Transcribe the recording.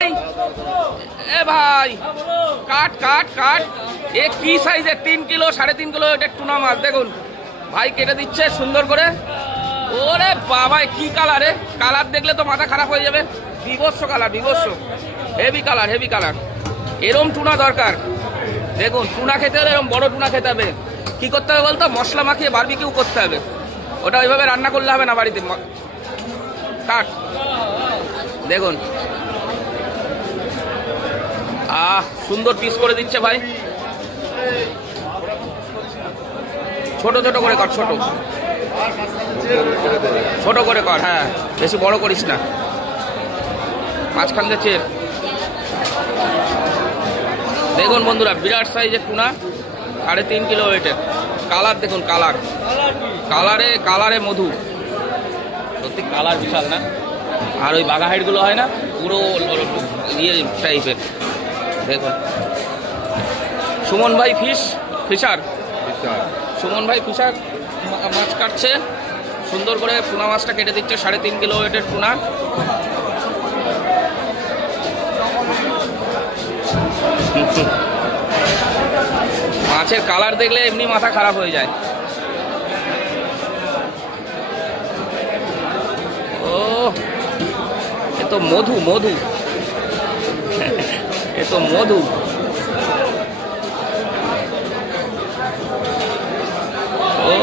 এ ভাই কাট কাট কাট এ কি সাইজের 3 কিলো 3.5 কিলো এটা টুনা মাছ দেখুন ভাই কেটে দিচ্ছে সুন্দর করে। ওরে বাবা কি কালার রে, কালার দেখলে তো মাথা খারাপ হয়ে যাবে। বিভৎস কালার, বিভৎস হেভি কালার, হেভি কালার। এরম টুনা দরকার। দেখুন টুনা খেতে হলে এরকম বড় টুনা খেতে হবে। কি করতে হবে বলতো, মশলা মাখিয়ে বারবিকিউ করতে হবে। ওটা ওইভাবে রান্না করলে হবে না বাড়িতে। কাট দেখুন, সুন্দর পিস করে দিচ্ছে ভাই। ছোট ছোট করে কর, ছোট ছোট করে কর, হ্যাঁ বেশি বড় করিস না। মাঝখান দিয়ে দেখুন বন্ধুরা, বিরাট সাইজের টুনা, 3.5 কিলো ওয়েটের। কালার দেখুন, কালার কালারে কালারে মধু, সত্যি কালার বিশাল না। আর ওই বাঘা হাইটগুলো হয় না, পুরো ইয়ে টাইপের। দেখুন সুমন ভাই ফিশার সুমন ভাই ফিশার মাছ কাটছে সুন্দর করে। টুনা মাছটা কেটে দিচ্ছে 3.5 কিলো ওয়েটের টুনা। মাছের কালার দেখলে এমনি মাথা খারাপ হয়ে যায়। ও এ তো মধু, মধু এ তো মধু। ও